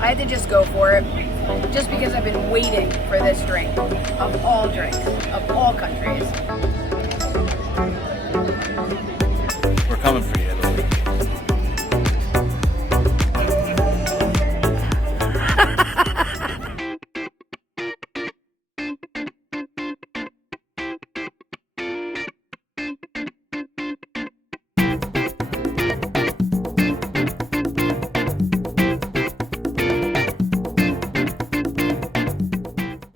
I had to just go for it, just because I've been waiting for this drink, of all drinks, of all countries. We're coming for you, Italy.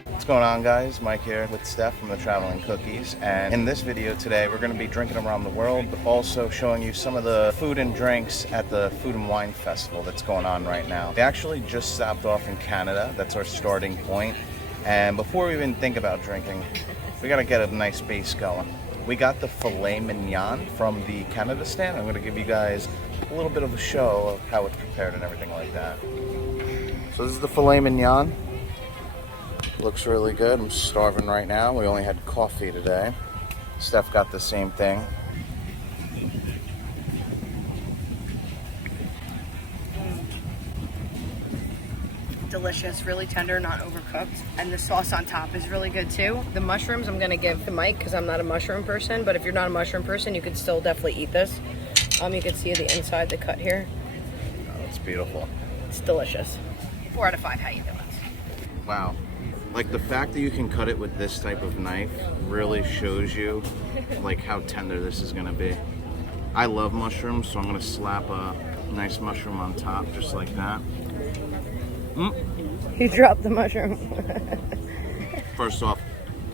What's going on, guys? Mike here with Steph from the Traveling Cookies, and in this video today we're going to be drinking around the world, but also showing you some of the food and drinks at the Food and Wine Festival that's going on right now. We actually just stopped off in Canada. That's our starting point, and before we even think about drinking, we got to get a nice base going. We got the filet mignon from the Canada stand. I'm going to give you guys a little bit of a show of how it's prepared and everything like that. So this is the filet mignon. Looks really good. I'm starving right now. We only had coffee today. Steph got the same thing. Delicious, really tender, not overcooked. And the sauce on top is really good too. The mushrooms I'm gonna give to Mike because I'm not a mushroom person, but if you're not a mushroom person, you could still definitely eat this. You can see the inside, the cut here. Oh, it's beautiful. It's delicious. 4 out of 5, how you doing? Wow. Like, the fact that you can cut it with this type of knife really shows you like how tender this is gonna be. I love mushrooms, so I'm gonna slap a nice mushroom on top just like that. He dropped the mushroom. First off,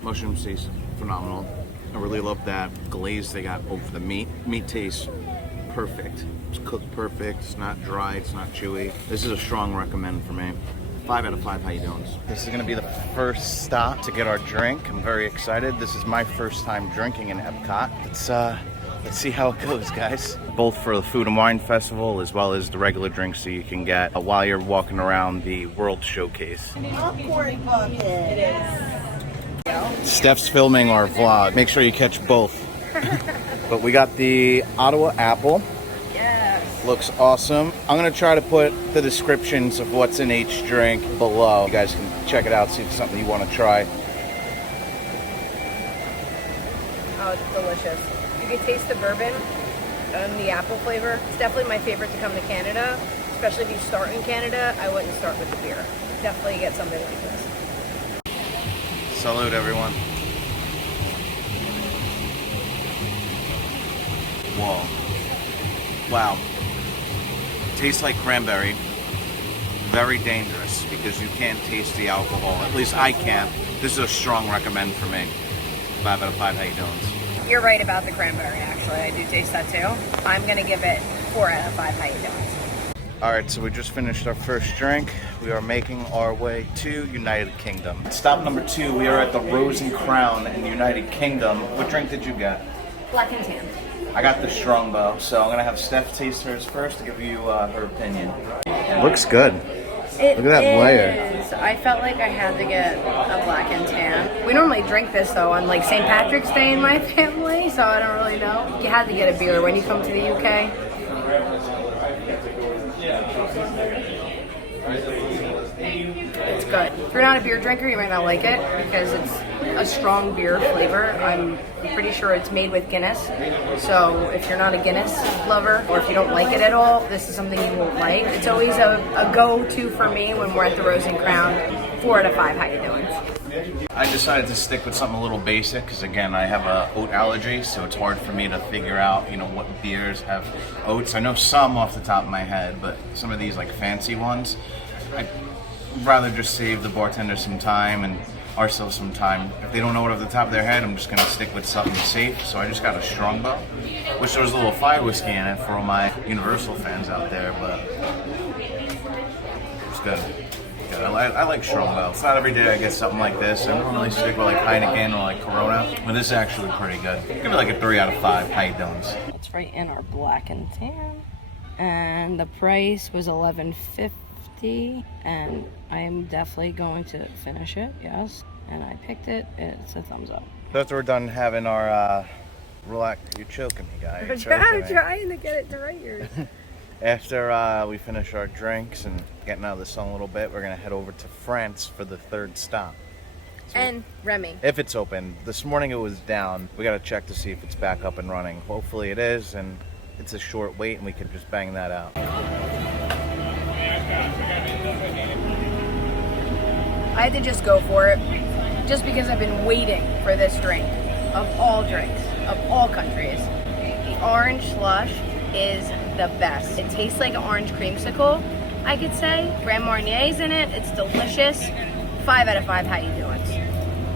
mushroom tastes phenomenal. I really love that glaze they got over the meat. Meat tastes perfect. It's cooked perfect. It's not dry. It's not chewy. This is a strong recommend for me. 5 out of 5, how you doing? This is gonna be the first stop to get our drink. I'm very excited. This is my first time drinking in Epcot. Let's see how it goes, guys. Both for the Food and Wine Festival as well as the regular drinks that you can get while you're walking around the World Showcase. Steph's filming our vlog. Make sure you catch both. But we got the Ottawa apple. Looks awesome. I'm gonna try to put the descriptions of what's in each drink below. You guys can check it out, see if it's something you want to try. Oh, it's delicious. You can taste the bourbon and the apple flavor. It's definitely my favorite to come to Canada, especially if you start in Canada. I wouldn't start with the beer. Definitely get something like this. Salute, everyone. Whoa. Wow. Tastes like cranberry. Very dangerous because you can't taste the alcohol. At least I can't. This is a strong recommend for me. 5 out of 5, how you doing? You're right about the cranberry, actually. I do taste that too. I'm gonna give it 4 out of 5, how you doing? Alright, so we just finished our first drink. We are making our way to United Kingdom. Stop number 2, we are at the Rose and Crown in United Kingdom. What drink did you get? Black and tan. I got the Strongbow, so I'm gonna have Steph taste hers first to give you her opinion. Looks good. Look at that layer. I felt like I had to get a black and tan. We normally drink this though on like St. Patrick's Day in my family, so I don't really know. You had to get a beer when you come to the UK. It's good. If you're not a beer drinker, you might not like it because it's a strong beer flavor. I'm pretty sure it's made with Guinness. So if you're not a Guinness lover or if you don't like it at all, this is something you won't like. It's always a go-to for me when we're at the Rose and Crown. 4 out of 5, how you doing? I decided to stick with something a little basic because, again, I have a oat allergy, so it's hard for me to figure out, what beers have oats. I know some off the top of my head, but some of these like fancy ones, I'd rather just save the bartender some time and ourselves some time. If they don't know it off the top of their head, I'm just gonna stick with something safe. So I just got a Strongbow, which there was a little fire whiskey in it for all my Universal fans out there, but it's good. I like Strongbow. It's not every day I get something like this. I don't really stick with like Heineken or like Corona, but this is actually pretty good. Give it like a 3 out of 5. How you doing? It's right in our black and tan, and the price was $11.50, and I am definitely going to finish it. Yes, and I picked it. It's a thumbs up. So after we're done having our relax, you're choking me, guys. I'm trying to get it to right yours. After we finish our drinks and getting out of the sun a little bit, we're gonna head over to France for the third stop. So And Remy. if it's open. This morning it was down. We gotta check to see if it's back up and running. Hopefully it is, and it's a short wait and we can just bang that out. I had to just go for it, just because I've been waiting for this drink, of all drinks, of all countries. The orange slush is the best. It tastes like an orange creamsicle, I could say. Grand Marnier's in it, it's delicious. 5 out of 5, how you doing?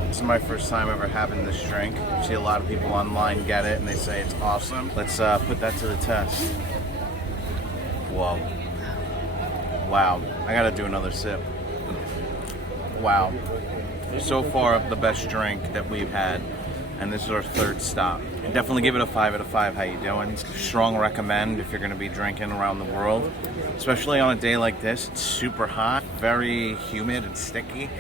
This is my first time ever having this drink. I see a lot of people online get it and they say it's awesome. Let's put that to the test. Whoa. Wow. I gotta do another sip. Wow. So far, the best drink that we've had, and this is our third stop. I definitely give it a 5 out of 5. How you doing? Strong recommend if you're gonna be drinking around the world, especially on a day like this. It's super hot, very humid and sticky.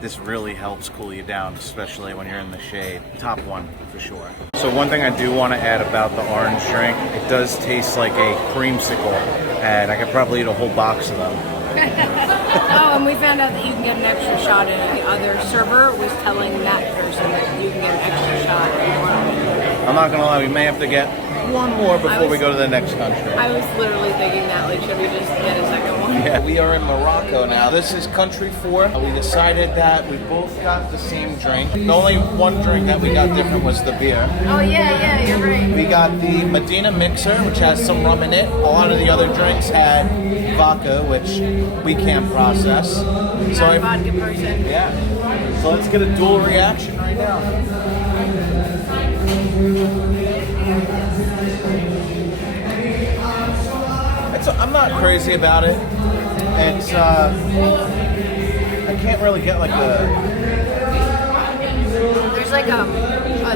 This really helps cool you down, especially when you're in the shade. Top one for sure. So one thing I do want to add about the orange drink, it does taste like a creamsicle, and I could probably eat a whole box of them. Oh, and we found out that you can get an extra shot in it. The other server was telling that person that you can get an extra shot if you want. I'm not gonna lie, we may have to get one more before we go to the next country. I was literally thinking that, like, should we just get a second one? Yeah, we are in Morocco now. This is country 4. We decided that we both got the same drink. The only one drink that we got different was the beer. Oh, yeah, you're right. We got the Medina mixer, which has some rum in it. A lot of the other drinks had vodka, which we can't process. Not a vodka person. Yeah. So let's get a dual reaction right now. I'm not crazy about it. It's I can't really get like There's like a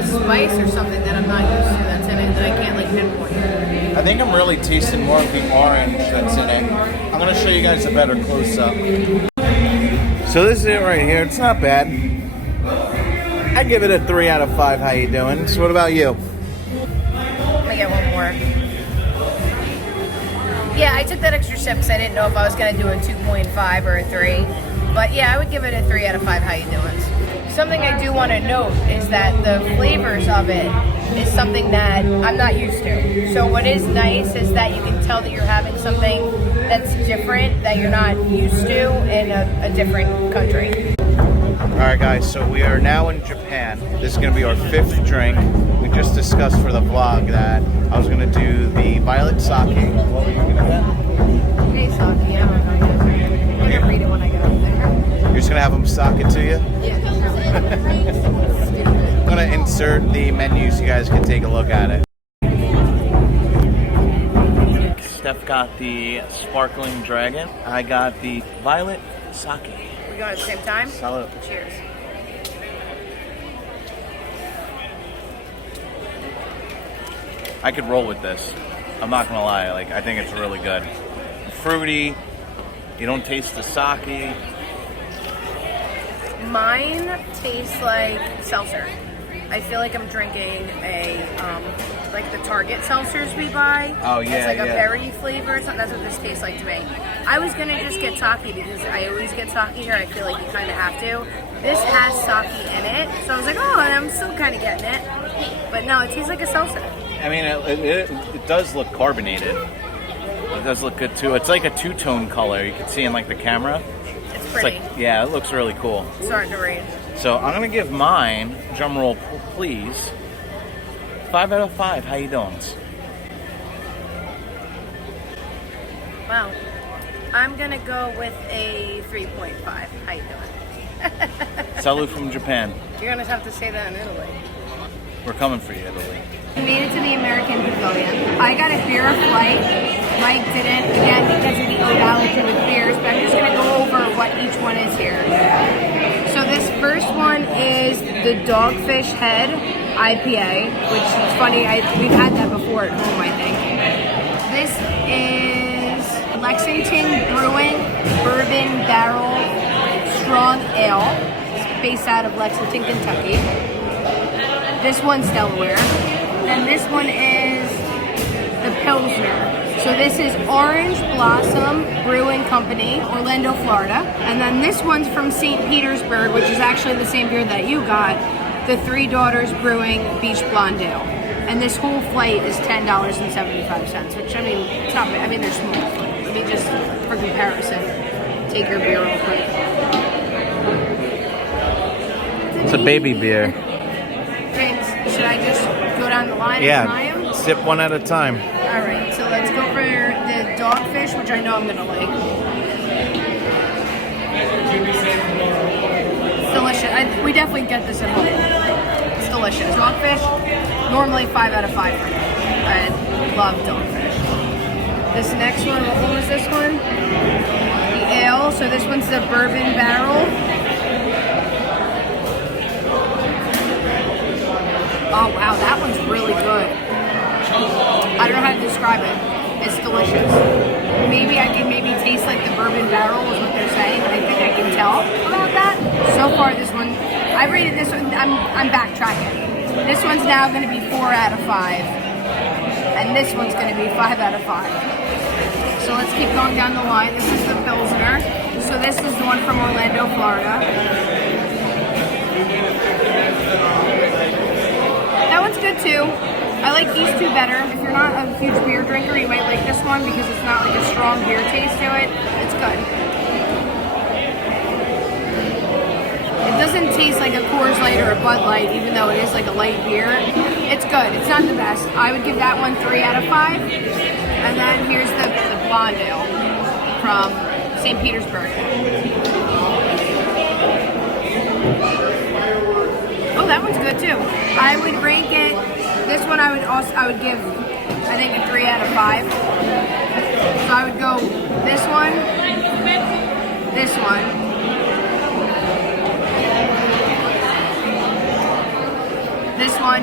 spice or something that I'm not used to that's in it that I can't like pinpoint. I think I'm really tasting more of the orange that's in it. I'm gonna show you guys a better close-up. So this is it right here. It's not bad. I give it a 3 out of 5. How you doing? So what about you? I'm gonna get one more. Yeah, I took that extra sip because I didn't know if I was going to do a 2.5 or a 3. But yeah, I would give it a 3 out of 5. How you doing? Something I do want to note is that the flavors of it is something that I'm not used to. So what is nice is that you can tell that you're having something that's different, that you're not used to in a different country. Alright guys, so we are now in Japan. This is going to be our 5th drink. We just discussed for the vlog that I was going to do the violet sake. What were you going to get? Hey, sake, yeah. I'm going to read it when I get up there. You're just going to have them sock it to you? Yeah. I'm going to insert the menu so you guys can take a look at it. Steph got the sparkling dragon. I got the violet sake. We going at the same time? Salud. Cheers. I could roll with this. I'm not gonna lie, like I think it's really good. Fruity, you don't taste the sake. Mine tastes like seltzer. I feel like I'm drinking a, like the Target seltzers we buy. Oh, yeah, it's like a yeah. berry flavor or something. That's what this tastes like to me. I was gonna just get sake because I always get sake here. I feel like you kind of have to. This has sake in it, so I was like, oh, and I'm still kind of getting it. But no, it tastes like a seltzer. I mean, it does look carbonated. It does look good too. It's like a two-tone color. You can see in like the camera. It's pretty. It's like, yeah, it looks really cool. It's starting to rain. So I'm gonna give mine, drum roll please, 5 out of 5. How you doing? Wow. I'm gonna go with a 3.5. How you doing? Salud from Japan. You're gonna have to say that in Italy. We're coming for you, Italy. We made it to the American Pavilion. I got a beer flight. Mike didn't, again, because of the modality with beers, but I'm just going to go over what each one is here. So this first one is the Dogfish Head IPA, which is funny, we've had that before at home, I think. This is Lexington Brewing Bourbon Barrel Strong Ale. It's based out of Lexington, Kentucky. This one's Delaware. And this one is the Pilsner So this is Orange Blossom Brewing Company, Orlando, Florida. And then this one's from St. Petersburg, which is actually the same beer that you got, the Three Daughters Brewing Beach Blonde Ale. And this whole flight is $10.75, which, I mean, it's not bad. I mean, they're small. Let me just, for comparison, take your beer real quick. It's a baby beer. Thanks. Should I just go down the line and try them? Sip one at a time. All right, so let's go for the dogfish, which I know I'm gonna like. It's delicious. We definitely get this at home. It's delicious. Dogfish, normally 5 out of 5 for me. I love dogfish. This next one, what was this one? The ale. So this one's the bourbon barrel. Oh wow, that one's really good. I don't know how to describe it. It's delicious. Maybe I can taste like the bourbon barrel is what they're saying. I think I can tell about that. So far this one, I rated this one, I'm backtracking. This one's now gonna be 4 out of 5. And this one's gonna be 5 out of 5. So let's keep going down the line. This is the Pilsner. So this is the one from Orlando, Florida. That one's good too. I like these two better. If you're not a huge beer drinker, you might like this one because it's not like a strong beer taste to it. It's good. It doesn't taste like a Coors Light or a Bud Light, even though it is like a light beer. It's good. It's not the best. I would give that one 3 out of 5. And then here's the Blonde Ale from St. Petersburg. Oh, that one's good too. I would rank it. This one I would give, I think, a 3 out of 5. So I would go this one,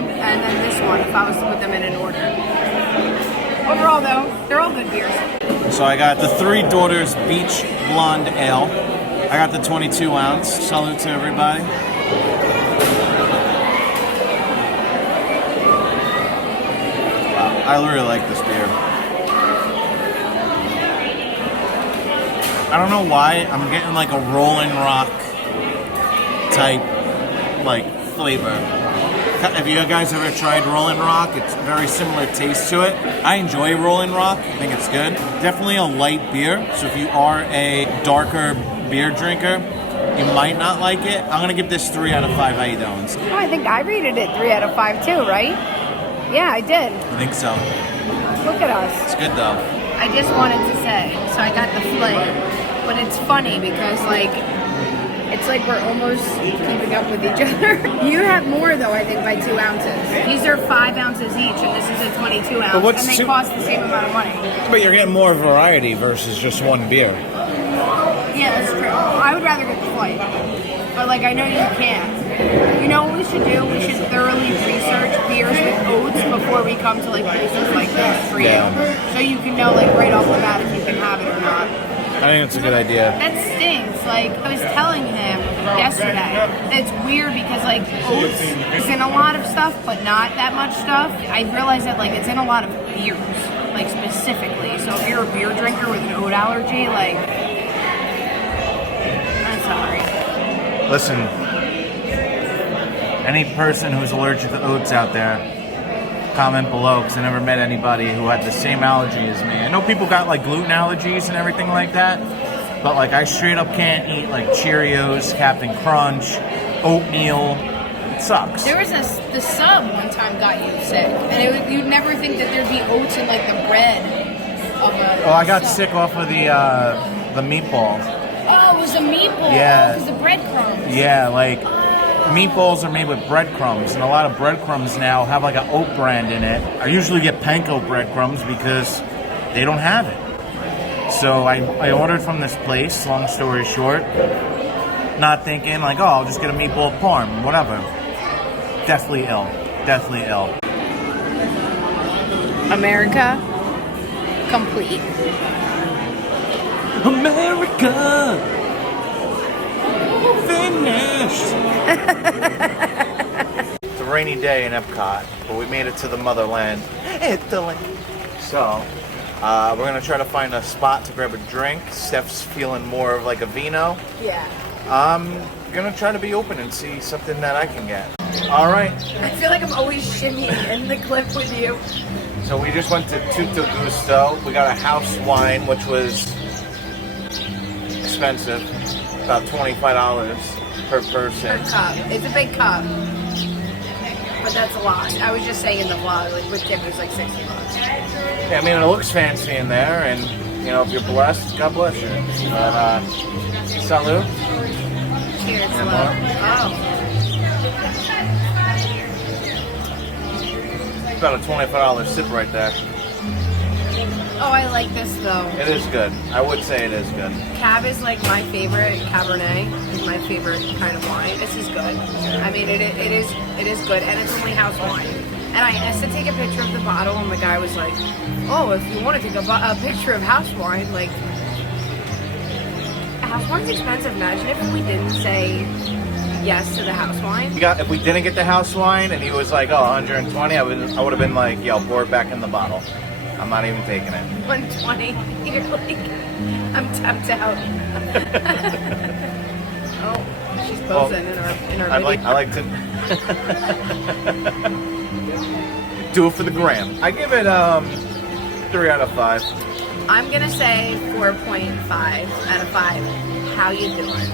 and then this one if I was to put them in an order. Overall though, they're all good beers. So I got the Three Daughters Beach Blonde Ale. I got the 22 ounce. Salute to everybody. I really like this beer. I don't know why, I'm getting like a Rolling Rock type like flavor. Have you guys ever tried Rolling Rock? It's very similar taste to it. I enjoy Rolling Rock, I think it's good. Definitely a light beer, so if you are a darker beer drinker, you might not like it. I'm gonna give this 3 out of 5. How you doing? Oh, I think I rated it 3 out of 5 too, right? Yeah, I did. I think so. Look at us. It's good though. I just wanted to say, so I got the flame, but it's funny because it's like we're almost keeping up with each other. You have more though, I think, by 2 ounces. These are 5 ounces each, and this is a 22 ounce, and they cost the same amount of money. But you're getting more variety versus just one beer. Yeah, that's true. I would rather get the flame, but like I know you can't. You know what we should do? We should thoroughly research beers with oats before we come to like places like this for you. So you can know like right off the bat if you can have it or not. I think it's a good idea. That stinks. Like I was telling him yesterday, it's weird because like oats is in a lot of stuff, but not that much stuff. I realized that like it's in a lot of beers, like specifically. So if you're a beer drinker with an oat allergy, like I'm sorry. Listen, any person who's allergic to oats out there, comment below, because I never met anybody who had the same allergy as me. I know people got like gluten allergies and everything like that, but like I straight up can't eat like Cheerios, Captain Crunch, oatmeal. It sucks. There was the sub one time got you sick, and you'd never think that there'd be oats in like the bread of a Oh, I got sub. sick off of the meatballs. Oh, it was a meatball. Yeah. It was the breadcrumbs. Yeah, like meatballs are made with breadcrumbs, and a lot of breadcrumbs now have like an oat brand in it. I usually get panko breadcrumbs because they don't have it. So I ordered from this place, long story short, not thinking like, oh, I'll just get a meatball parm, whatever. Deathly ill. Deathly ill. America, complete. America! Finished! It's a rainy day in Epcot, but we made it to the motherland, Italy. So, We're gonna try to find a spot to grab a drink. Steph's feeling more of like a vino. Yeah. I'm gonna try to be open and see something that I can get. All right. I feel like I'm always shimmying in the clip with you. So we just went to Tutto Gusto. We got a house wine, which was expensive, about $25 per person. Per cup. It's a big cup. But that's a lot. I was just saying in the vlog, like with Kim, it was like $60. Yeah, I mean, it looks fancy in there, and you know, if you're blessed, God bless you. But, salud. Cheers, Yeah, love. It's about a $25 sip right there. Oh, I like this though. It is good. I would say it is good. Cab is like my favorite. Cabernet is my favorite kind of wine. This is good. I mean, it is good, and it's only house wine. And I asked to take a picture of the bottle, and the guy was like, "Oh, if you want to take a picture of house wine, like house wine's expensive. Imagine if we didn't say yes to the house wine." If we didn't get the house wine, and he was like, "Oh, 120," I would have been like, "Yo, pour it back in the bottle. I'm not even taking it." 120. You're like, I'm tapped out. Oh, she's posing in her I like to do it for the gram. I give it 3 out of 5. I'm gonna say 4.5 out of 5. How you doing?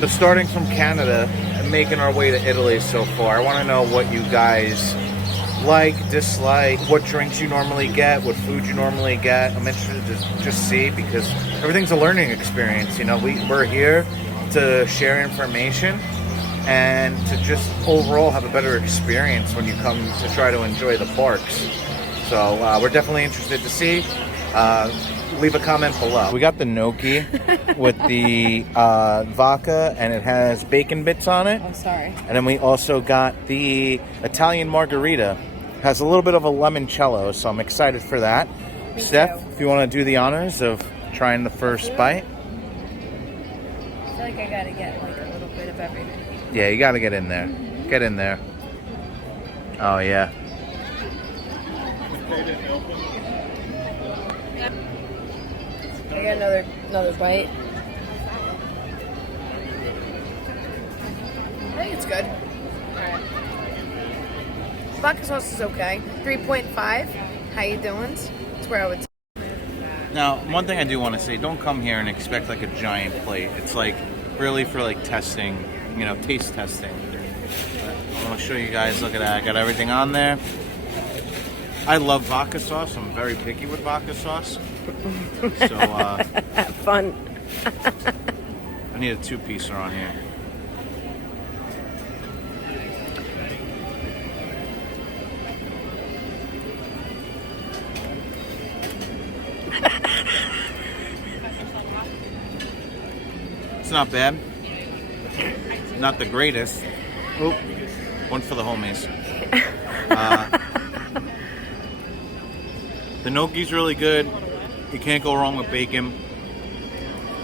So starting from Canada and making our way to Italy so far, I want to know what you guys like, dislike, what drinks you normally get, what food you normally get. I'm interested to just see, because everything's a learning experience. You know, we're here to share information and to just overall have a better experience when you come to try to enjoy the parks. So we're definitely interested to see. Leave a comment below. We got the gnocchi with the vodka, and it has bacon bits on it. Oh, sorry. And then we also got the Italian margarita. Has a little bit of a limoncello, so I'm excited for that. Me Steph, too. if you want to do the honors of trying the first bite. I feel like I gotta get like a little bit of everything. Yeah, you got to get in there. Get in there. Oh, yeah. I got another bite. I think it's good. Alright. Vodka sauce is okay. 3.5. How you doing? That's where I would. Now, one thing I do want to say, don't come here and expect like a giant plate. It's like really for like testing, you know, taste testing. But I want to show you guys, look at that. I got everything on there. I love vodka sauce. I'm very picky with vodka sauce. So, Fun. I need a 2-piecer on here. It's not bad. Not the greatest. Oop. One for the homies. The gnocchi's really good. You can't go wrong with bacon.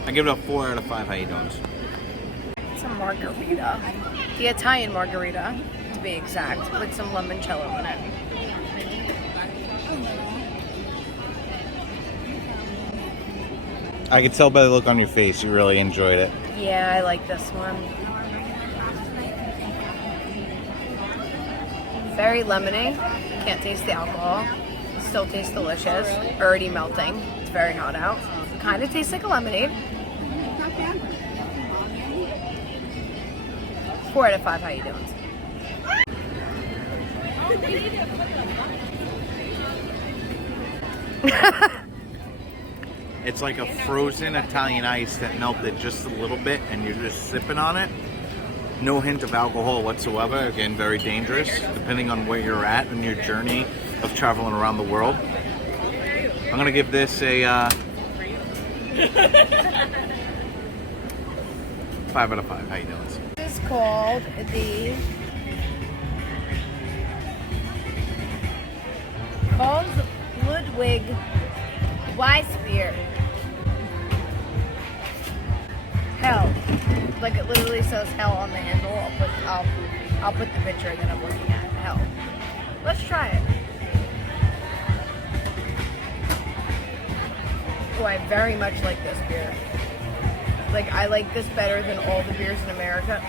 I give it a 4 out of 5. How you doing? It's a margarita. The Italian margarita, to be exact, with some limoncello in it. I could tell by the look on your face you really enjoyed it. Yeah, I like this one. Very lemony. Can't taste the alcohol. Still tastes delicious. Already melting. It's very hot out. Kind of tastes like a lemonade. 4 out of 5. How you doing? It's like a frozen Italian ice that melted just a little bit and you're just sipping on it. No hint of alcohol whatsoever. Again, very dangerous depending on where you're at in your journey of traveling around the world. I'm gonna give this a 5 out of 5. How you doing? This is called the Ludwig Weissbier. Hell, like it literally says hell on the handle. I'll put the picture that I'm looking at. Hell, let's try it. Oh, I very much like this beer. Like, I like this better than all the beers in America.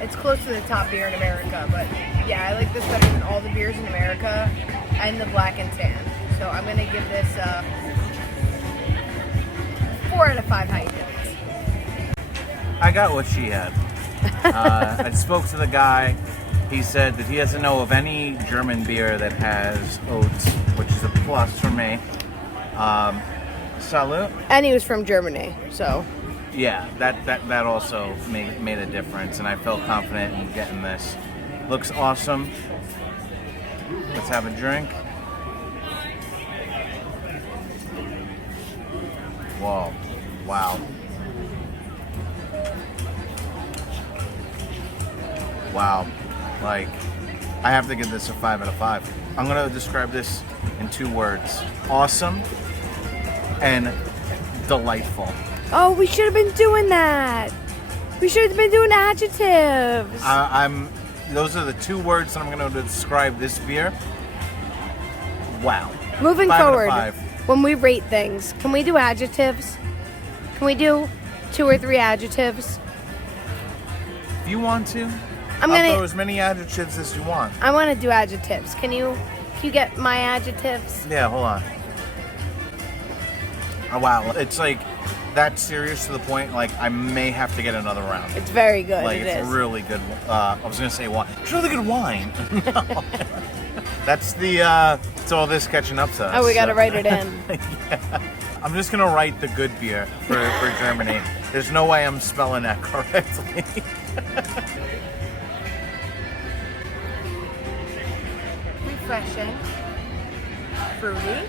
It's close to the top beer in America, but yeah, I like this better than all the beers in America and the black and tan. So I'm gonna give this 4 out of 5 high points. I got what she had. I spoke to the guy. He said that he doesn't know of any German beer that has oats, which is a plus for me. Salute. And he was from Germany, so. Yeah, that also made a difference, and I felt confident in getting this. Looks awesome. Let's have a drink. Whoa. Wow. Wow. Like, I have to give this a 5 out of 5. I'm going to describe this in 2 words. Awesome and delightful. Oh, we should have been doing that. We should have been doing adjectives. Those are the 2 words that I'm going to describe this beer. Wow. Moving 5 out of forward, 5. when we rate things, can we do adjectives? Can we do 2 or 3 adjectives? If you want to, I'll throw as many adjectives as you want. I want to do adjectives. Can you get my adjectives? Yeah, hold on. Oh, wow. It's like that serious to the point, like, I may have to get another round. It's very good. Like, it it's is. really good. I was going to say wine. It's really good wine. That's it's all this catching up to us. Oh, we got to write it in. Yeah. I'm just going to write the good beer for Germany. There's no way I'm spelling that correctly. Refreshing. Fruity.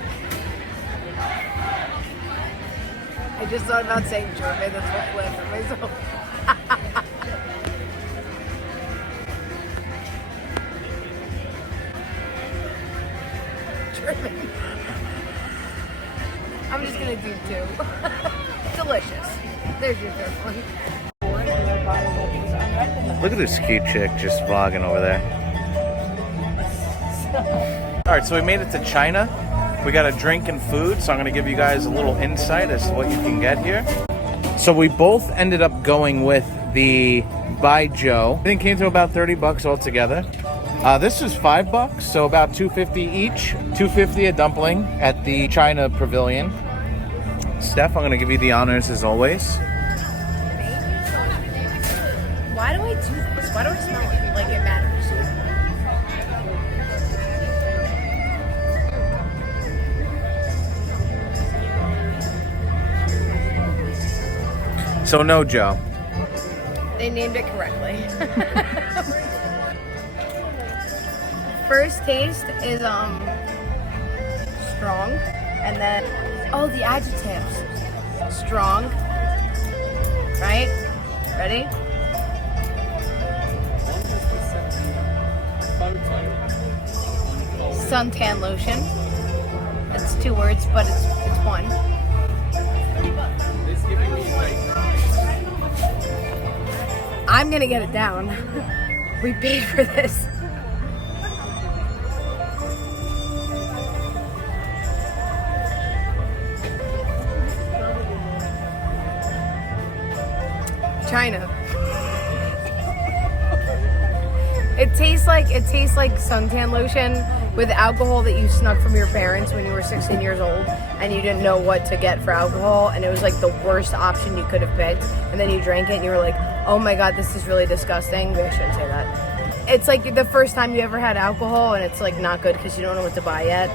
I just thought about saying German. That's what I left for myself. German. I'm just gonna do 2. Delicious. There's your 3rd one. Look at this cute chick just vlogging over there. Alright, so we made it to China. We got a drink and food, so I'm going to give you guys a little insight as to what you can get here. So we both ended up going with the Baijiu. I think it came to about 30 bucks altogether. This was $5, so about $2.50 each. $2.50 a dumpling at the China Pavilion. Steph, I'm going to give you the honors as always. Why do I do this? Why do I smell it? Like it matters. So no, Joe. They named it correctly. First taste is strong, and then the adjectives. Strong. Right? Ready? Suntan lotion. It's 2 words, but it's 1. I'm gonna get it down. We paid for this. China. It tastes like suntan lotion with alcohol that you snuck from your parents when you were 16 years old and you didn't know what to get for alcohol, and it was like the worst option you could have picked, and then you drank it and you were like, oh my god, this is really disgusting. Maybe I shouldn't say that. It's like the first time you ever had alcohol and it's like not good because you don't know what to buy yet.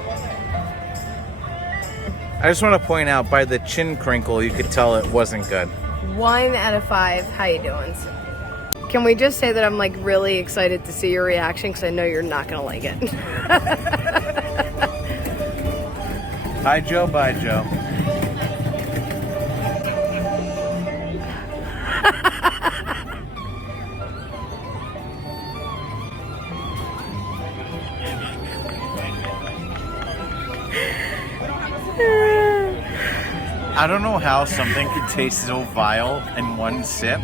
I just want to point out, by the chin crinkle, you could tell it wasn't good. 1 out of 5. How you doing? Can we just say that I'm like really excited to see your reaction because I know you're not gonna like it. Hi, Joe. Bye, Joe. I don't know how something could taste so vile in one sip.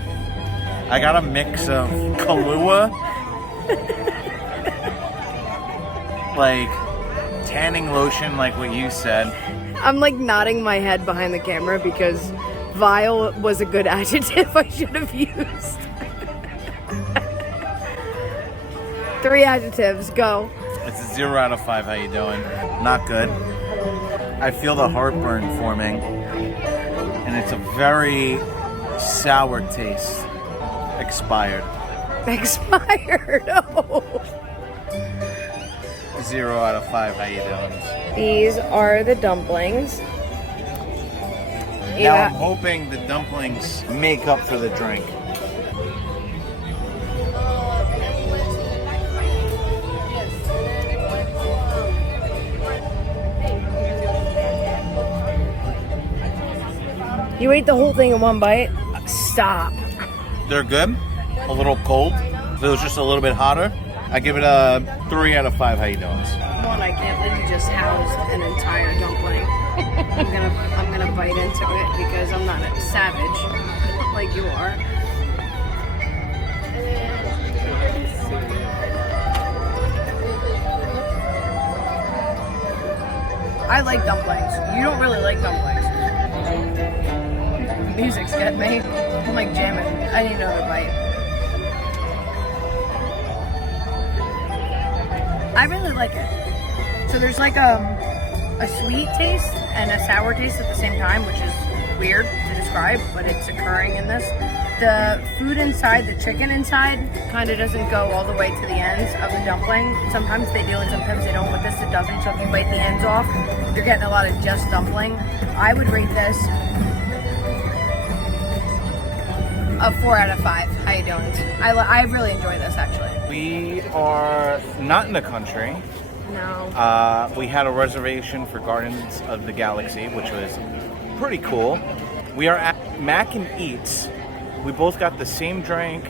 I got a mix of Kahlua, like tanning lotion like what you said. I'm like nodding my head behind the camera because vile was a good adjective I should have used. 3 adjectives, go. It's a 0 out of 5. How you doing? Not good. I feel the heartburn forming, and it's a very sour taste. Expired. Expired. Oh. 0 out of 5. How you doing? These are the dumplings. Now I'm hoping the dumplings make up for the drink. You ate the whole thing in one bite? Stop. They're good. A little cold. If it was just a little bit hotter, I give it a 3 out of 5. How you doing? One, I can't believe you just housed an entire dumpling. I'm gonna bite into it because I'm not a savage like you are. I like dumplings. You don't really like dumplings. Music's getting me. I'm like jamming. I need another bite. I really like it. So there's like a sweet taste and a sour taste at the same time, which is weird to describe, but it's occurring in this. The food inside, the chicken inside, kind of doesn't go all the way to the ends of the dumpling. Sometimes they do and sometimes they don't. With this, it doesn't. So if you bite the ends off, you're getting a lot of just dumpling. I would rate this a 4 out of 5. How you doing? I really enjoy this, actually. We are not in the country. No. We had a reservation for Gardens of the Galaxy, which was pretty cool. We are at Mac and Eats. We both got the same drink,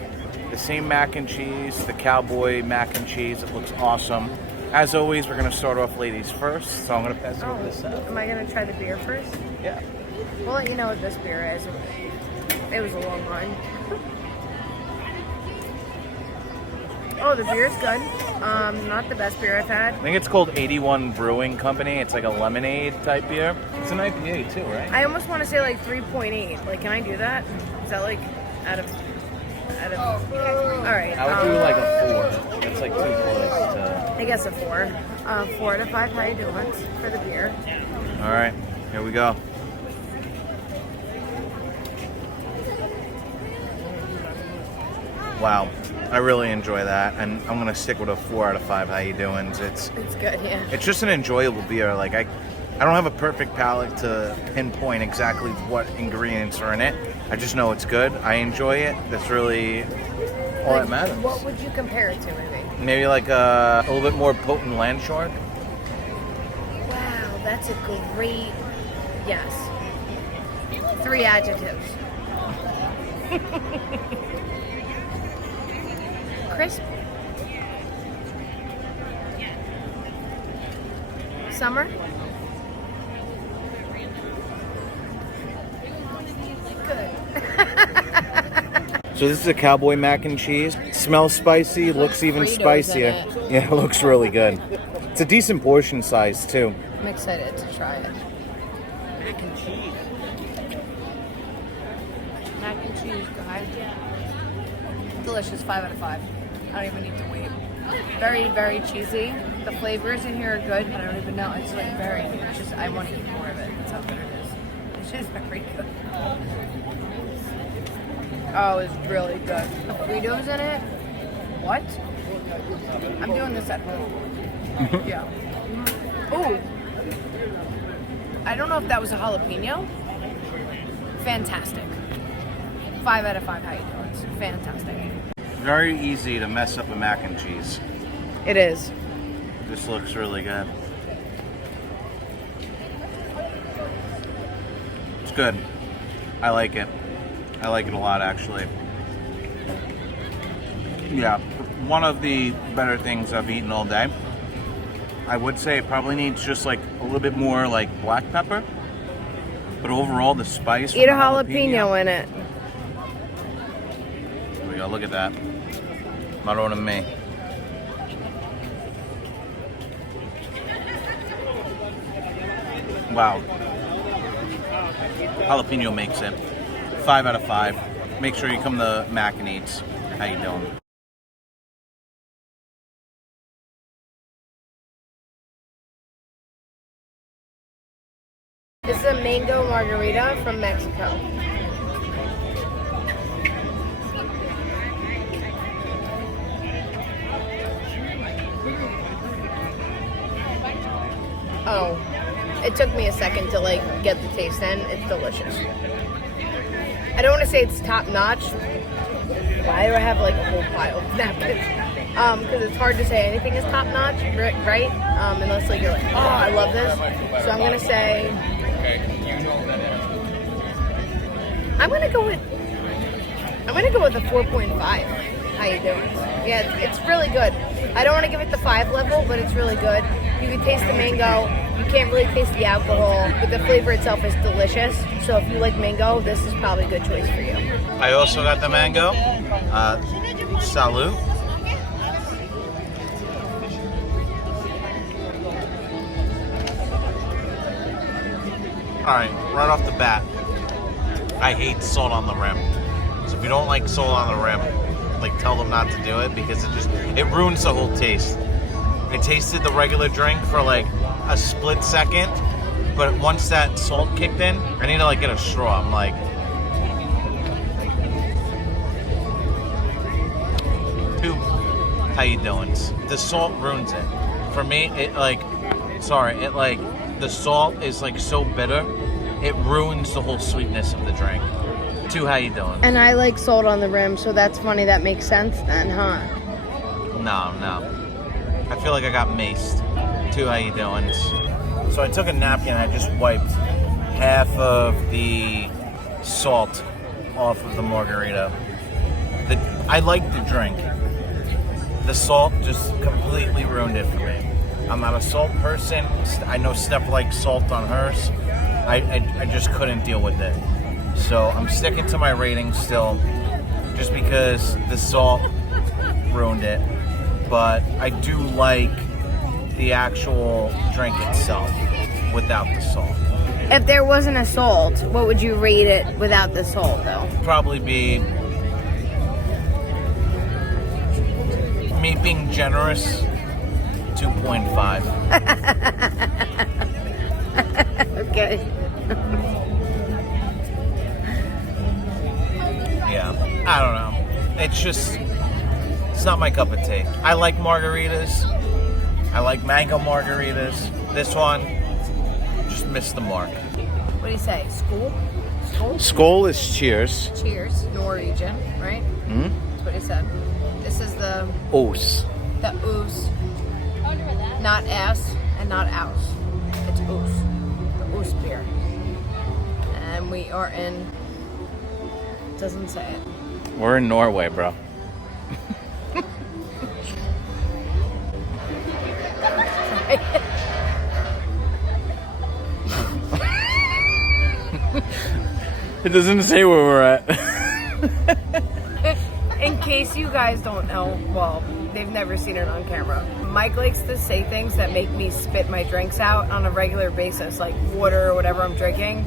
the same mac and cheese, the cowboy mac and cheese. It looks awesome. As always, we're going to start off ladies first, so I'm going to pass it over to Seth. Am I going to try the beer first? Yeah. We'll let you know what this beer is. It was a long line. Oh, the beer's good. Not the best beer I've had. I think it's called 81 Brewing Company. It's like a lemonade type beer. It's an IPA too, right? I almost want to say like 3.8. Like, can I do that? Is that like out of? All right. I would do like a 4. That's like too close to... I guess a 4. 4 out of 5. How you doing for the beer? All right, here we go. Wow, I really enjoy that, and I'm gonna stick with a 4 out of 5. How you doing? It's good, yeah. It's just an enjoyable beer. Like I don't have a perfect palate to pinpoint exactly what ingredients are in it. I just know it's good. I enjoy it. That's really all that matters. What would you compare it to, maybe? Maybe like a little bit more potent land shark. Wow, that's a great yes. 3 adjectives. Crisp. Summer. Good. So this is a cowboy mac and cheese. Smells spicy, looks even Fritos spicier. in it. Yeah, it looks really good. It's a decent portion size too. I'm excited to try it. Mac and cheese. Mac and cheese, guys. Delicious. 5 out of 5. I don't even need to wait. Very, very cheesy. The flavors in here are good, but I don't even know. It's like very, it's just, I want to eat more of it. That's how good it is. It's just very good. Oh, it's really good. The Fritos in it? What? I'm doing this at home. Yeah. Oh. I don't know if that was a jalapeno. Fantastic. 5 out of 5. How you doing? It's fantastic. Very easy to mess up a mac and cheese. It is. This looks really good. It's good. I like it. I like it a lot, actually. Yeah, one of the better things I've eaten all day. I would say it probably needs just like a little bit more like black pepper. But overall, the spice. Eat a jalapeno in it. There we go. Look at that. Not on me. Wow. Jalapeno makes it. 5 out of 5. Make sure you come to Mac and Eats. How you doing? This is a mango margarita from Mexico. Oh, it took me a second to like get the taste in. It's delicious. I don't want to say it's top notch. Why do I have like a whole pile of napkins? Because it's hard to say anything is top notch, right? Unless like you're like, oh, I love this. So I'm gonna say, I'm gonna go with a 4.5. How you doing? Yeah, it's really good. I don't want to give it the 5 level, but it's really good. You can taste the mango. You can't really taste the alcohol, but the flavor itself is delicious. So if you like mango, this is probably a good choice for you. I also got the mango. Salud. Alright, right off the bat, I hate salt on the rim. So if you don't like salt on the rim, like tell them not to do it because it ruins the whole taste. I tasted the regular drink for like a split second, but once that salt kicked in, I need to like get a straw. I'm like, too. How you doing? The salt ruins it. For me, the salt is like so bitter, it ruins the whole sweetness of the drink. Two, how you doing? And I like salt on the rim, so that's funny. That makes sense then, huh? No. I feel like I got maced. Two, how you doing? So I took a napkin and I just wiped half of the salt off of the margarita. I like the drink. The salt just completely ruined it for me. I'm not a salt person. I know Steph likes salt on hers. I just couldn't deal with it. So I'm sticking to my rating still, just because the salt ruined it. But I do like the actual drink itself without the salt. If there wasn't a salt, what would you rate it without the salt, though? Probably be, me being generous, 2.5. Okay. Yeah, I don't know. It's not my cup of tea. I like margaritas. I like mango margaritas. This one just missed the mark. What do you say? School? Skål is cheers. Cheers. Norwegian, right? Hmm? That's what he said. This is the Os. oos. Not S and not aus. It's oos. The oos beer. And we are in... Doesn't say it. We're in Norway, bro. It doesn't say where we're at. In case you guys don't know, well, they've never seen it on camera. Mike likes to say things that make me spit my drinks out on a regular basis, like water or whatever I'm drinking.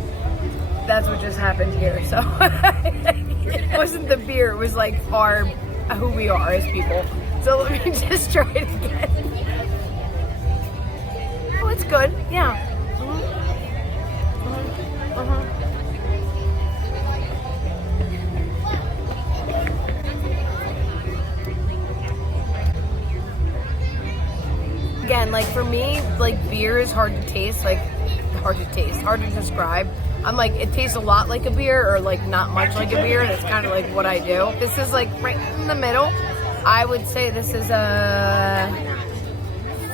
That's what just happened here. So it wasn't the beer, it was like who we are as people. So let me just try it again. Oh, it's good. Yeah. Again, like for me, like beer is hard to taste, hard to describe. I'm like, it tastes a lot like a beer or like not much like a beer. That's kind of like what I do. This is like right in the middle. I would say this is a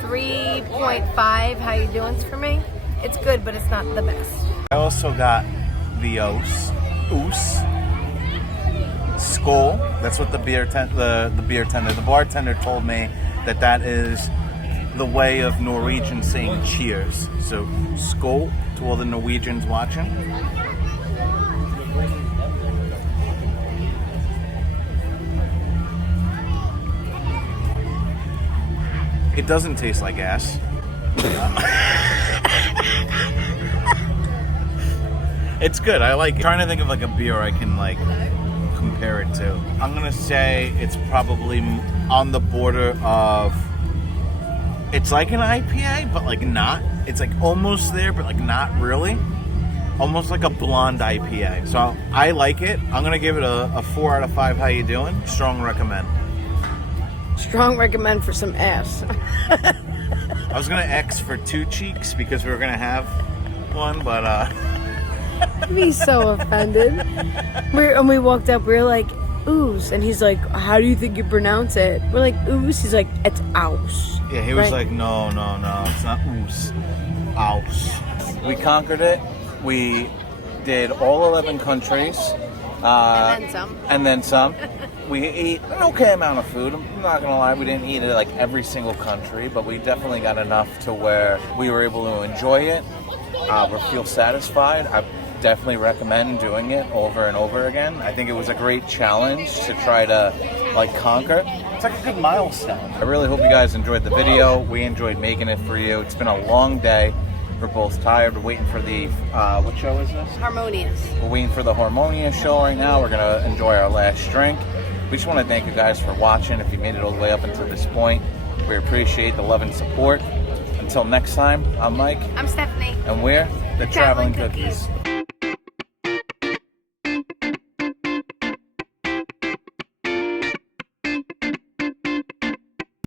3.5. How you doing for me? It's good, but it's not the best. I also got the Oos. Skål. That's what the bartender told me that is the way of Norwegians saying cheers. So skål to all the Norwegians watching. It doesn't taste like ass. It's good. I like it. Trying to think of like a beer I can like compare it to. I'm gonna say it's probably on the border of. It's like an IPA, but like not. It's like almost there, but like not really. Almost like a blonde IPA. So I like it. I'm gonna give it a 4 out of 5. How you doing? Strong recommend. Strong recommend for some ass. I was gonna X for 2 cheeks because we were gonna have one, but I'd be so offended. We walked up, we were like, oos. And he's like, how do you think you pronounce it? We're like, oos. He's like, it's ouse. yeah, he was like, no, it's not oos, ouse. We conquered it. We did all 11 countries. And then some. And then some. We ate an okay amount of food. I'm not gonna lie, we didn't eat it like every single country, but we definitely got enough to where we were able to enjoy it. We feel satisfied. I definitely recommend doing it over and over again. I think it was a great challenge to try to like conquer. It's like a good milestone. I really hope you guys enjoyed the video. We enjoyed making it for you. It's been a long day. We're both tired. We're waiting for the, what show is this? Harmonious. We're waiting for the Harmonious show right now. We're gonna enjoy our last drink. We just want to thank you guys for watching. If you made it all the way up until this point, we appreciate the love and support. Until next time, I'm Mike. I'm Stephanie. And we're the Traveling Cookies.